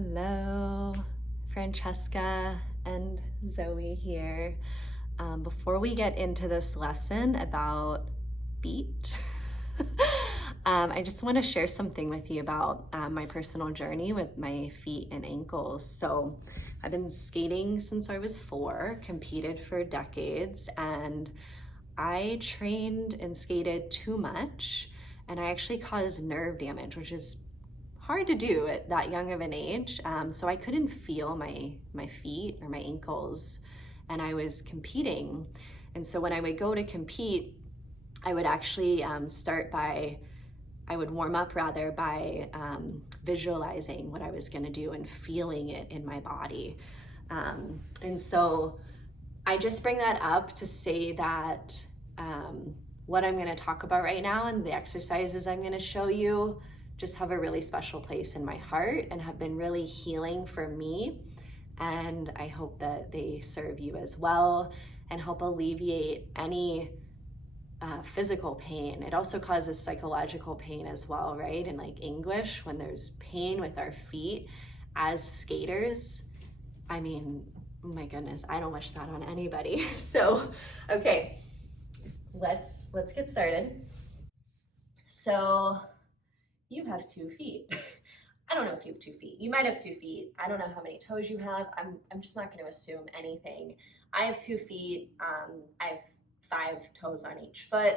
Hello, Francesca and Zoe here. Before we get into this lesson about feet, I just want to share something with you about my personal journey with my feet and ankles. So, I've been skating since I was 4, competed for decades, and I trained and skated too much, and I actually caused nerve damage, which is hard to do at that young of an age. So I couldn't feel my feet or my ankles, and I was competing. And so when I would go to compete, I would actually I would warm up rather by visualizing what I was going to do and feeling it in my body. And so I just bring that up to say that what I'm going to talk about right now and the exercises I'm going to show you just have a really special place in my heart and have been really healing for me. And I hope that they serve you as well and help alleviate any physical pain. It also causes psychological pain as well, right? And like anguish when there's pain with our feet as skaters. I mean, oh my goodness, I don't wish that on anybody. So, okay, let's get started. So, you have 2 feet. I don't know if you have 2 feet. You might have 2 feet. I don't know how many toes you have. I'm just not going to assume anything. I have 2 feet. I have 5 toes on each foot.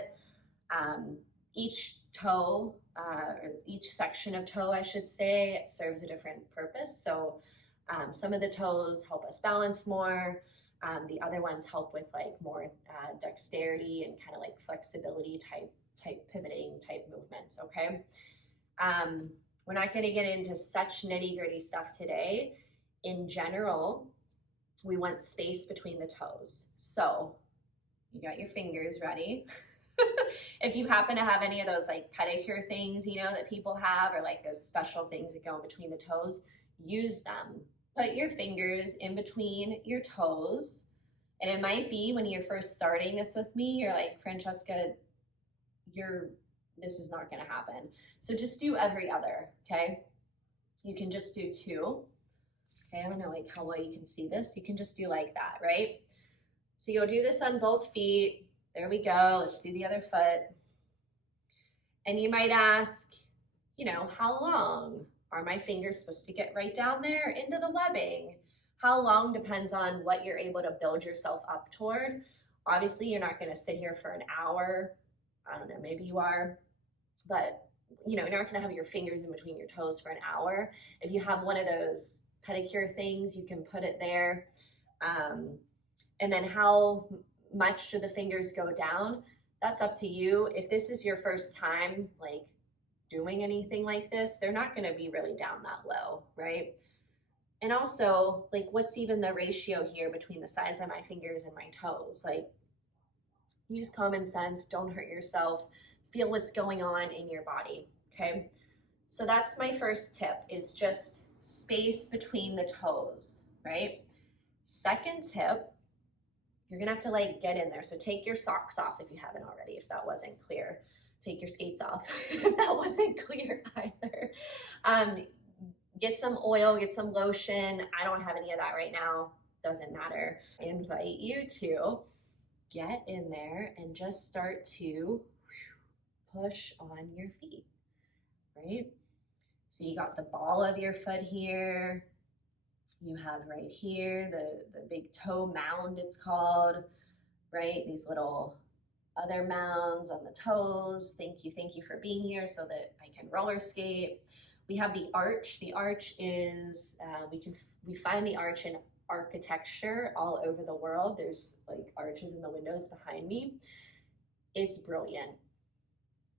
Each toe, or each section of toe, I should say, serves a different purpose. So some of the toes help us balance more. The other ones help with like more dexterity and kind of like flexibility type pivoting type movements. Okay. We're not going to get into such nitty gritty stuff today. In general, we want space between the toes. So you got your fingers ready. If you happen to have any of those like pedicure things, that people have, or like those special things that go in between the toes, use them. Put your fingers in between your toes. And it might be when you're first starting this with me, you're like, Francesca, this is not going to happen. So just do every other, okay? You can just do 2. Okay, I don't know like how well you can see this. You can just do like that, right? So you'll do this on both feet. There we go. Let's do the other foot. And you might ask, how long are my fingers supposed to get right down there into the webbing? How long depends on what you're able to build yourself up toward. Obviously, you're not going to sit here for an hour. I don't know, maybe you are, but you're not going to have your fingers in between your toes for an hour. If you have one of those pedicure things, you can put it there. And then how much do the fingers go down? That's up to you. If this is your first time like doing anything like this, they're not going to be really down that low, right? And also, like, what's even the ratio here between the size of my fingers and my toes? Like, use common sense, don't hurt yourself, feel what's going on in your body, okay? So that's my first tip, is just space between the toes, right? Second tip, you're gonna have to like get in there. So take your socks off if you haven't already, if that wasn't clear. Take your skates off if that wasn't clear either. Get some oil, get some lotion. I don't have any of that right now, doesn't matter. I invite you to get in there and just start to push on your feet, right? So you got the ball of your foot here. You have right here the big toe mound, it's called, right? These little other mounds on the toes. Thank you for being here so that I can roller skate. We have the arch. The arch is, we find the arch in architecture all over the world. There's like arches in the windows behind me. It's brilliant.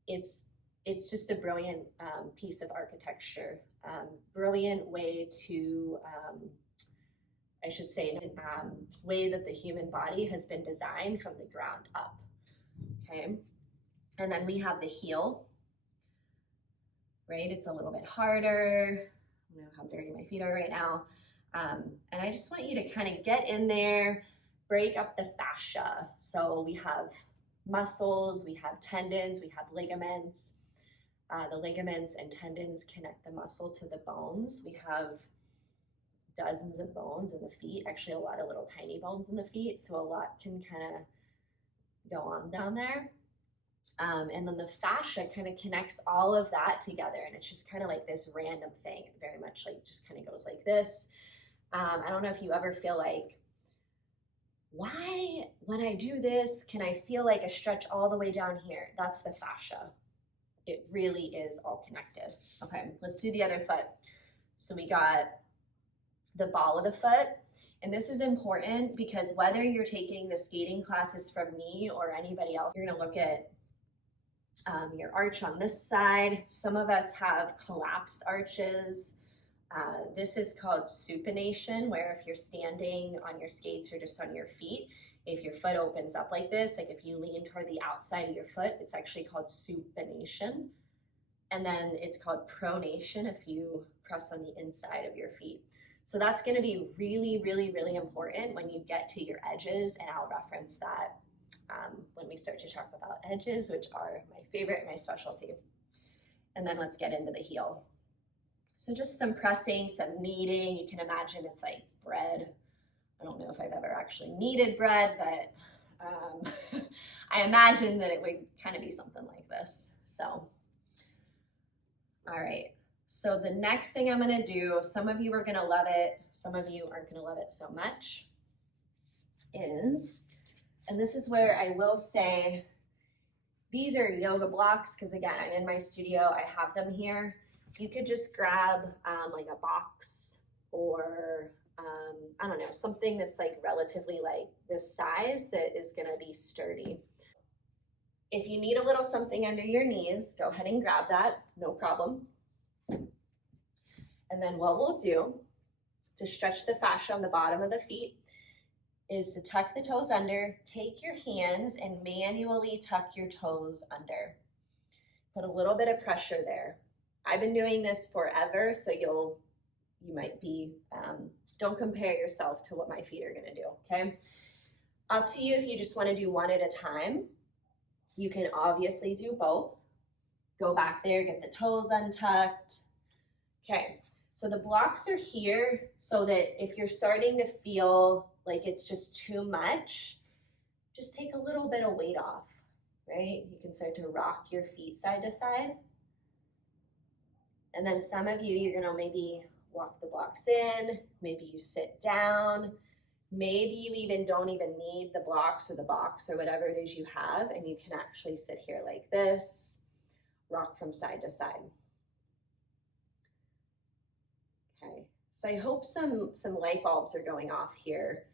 It's just a brilliant piece of architecture. Brilliant way to, I should say, way that the human body has been designed from the ground up. Okay, and then we have the heel. Right, it's a little bit harder. I don't know how dirty my feet are right now. And I just want you to kind of get in there, break up the fascia. So we have muscles, we have tendons, we have ligaments. The ligaments and tendons connect the muscle to the bones. We have dozens of bones in the feet, actually a lot of little tiny bones in the feet. So a lot can kind of go on down there. And then the fascia kind of connects all of that together. And it's just kind of like this random thing. It very much like just kind of goes like this. I don't know if you ever feel like, why, when I do this, can I feel like a stretch all the way down here? That's the fascia. It really is all connected. Okay, let's do the other foot. So we got the ball of the foot. And this is important because whether you're taking the skating classes from me or anybody else, you're gonna look at your arch on this side. Some of us have collapsed arches. This is called supination, where if you're standing on your skates or just on your feet, if your foot opens up like this, like if you lean toward the outside of your foot, it's actually called supination. And then it's called pronation if you press on the inside of your feet. So that's going to be really, really, really important when you get to your edges, and I'll reference that when we start to talk about edges, which are my favorite, my specialty. And then let's get into the heel. So just some pressing, some kneading. You can imagine it's like bread. I don't know if I've ever actually kneaded bread, but I imagine that it would kind of be something like this. So, all right. So the next thing I'm gonna do, some of you are gonna love it, some of you aren't gonna love it so much, is, and this is where I will say, these are yoga blocks, because again, I'm in my studio, I have them here. You could just grab like a box or I don't know, something that's like relatively like this size that is gonna be sturdy. If you need a little something under your knees, go ahead and grab that, no problem. And then what we'll do to stretch the fascia on the bottom of the feet is to tuck the toes under, take your hands and manually tuck your toes under. Put a little bit of pressure there. I've been doing this forever, so you might be, don't compare yourself to what my feet are gonna do, okay? Up to you if you just wanna do one at a time. You can obviously do both. Go back there, get the toes untucked. Okay, so the blocks are here so that if you're starting to feel like it's just too much, just take a little bit of weight off, right? You can start to rock your feet side to side. And then some of you, you're gonna maybe walk the blocks in, maybe you sit down, maybe you even don't even need the blocks or the box or whatever it is you have, and you can actually sit here like this, rock from side to side. Okay, so I hope some light bulbs are going off here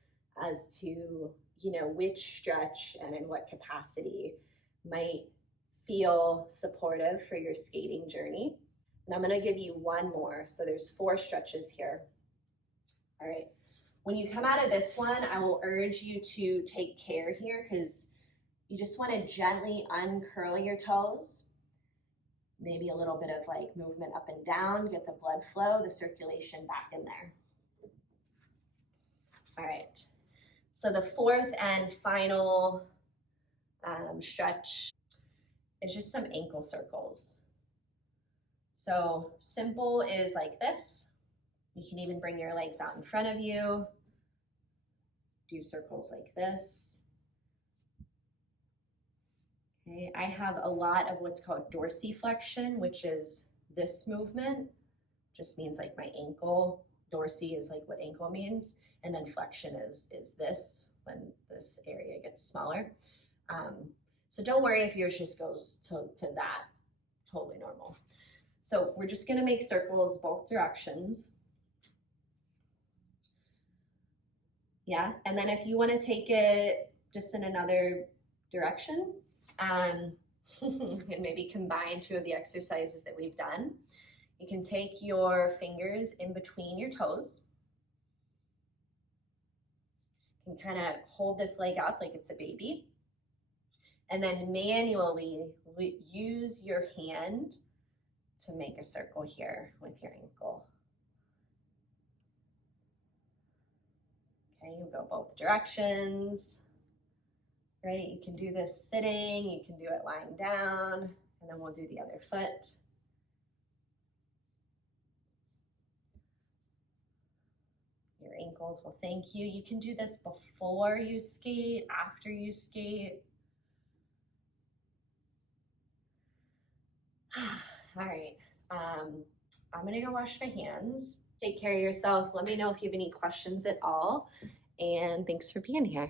as to, you know, which stretch and in what capacity might feel supportive for your skating journey. And I'm gonna give you one more. So there's 4 stretches here. All right, when you come out of this one, I will urge you to take care here because you just wanna gently uncurl your toes. Maybe a little bit of like movement up and down, get the blood flow, the circulation back in there. All right, so the 4th and final stretch is just some ankle circles. So simple is like this. You can even bring your legs out in front of you. Do circles like this. Okay, I have a lot of what's called dorsiflexion, which is this movement. Just means like my ankle. Dorsi is like what ankle means. And then flexion is this, when this area gets smaller. So don't worry if yours just goes to that, totally normal. So we're just gonna make circles both directions. Yeah, and then if you wanna take it just in another direction, and maybe combine 2 of the exercises that we've done, you can take your fingers in between your toes. You can kind of hold this leg up like it's a baby. And then manually use your hand to make a circle here with your ankle. Okay, you go both directions, right? You can do this sitting, you can do it lying down, and then we'll do the other foot. ankles will thank you. You can do this before you skate, after you skate. All right, I'm gonna go wash my hands. Take care of yourself. Let me know if you have any questions at all. And thanks for being here.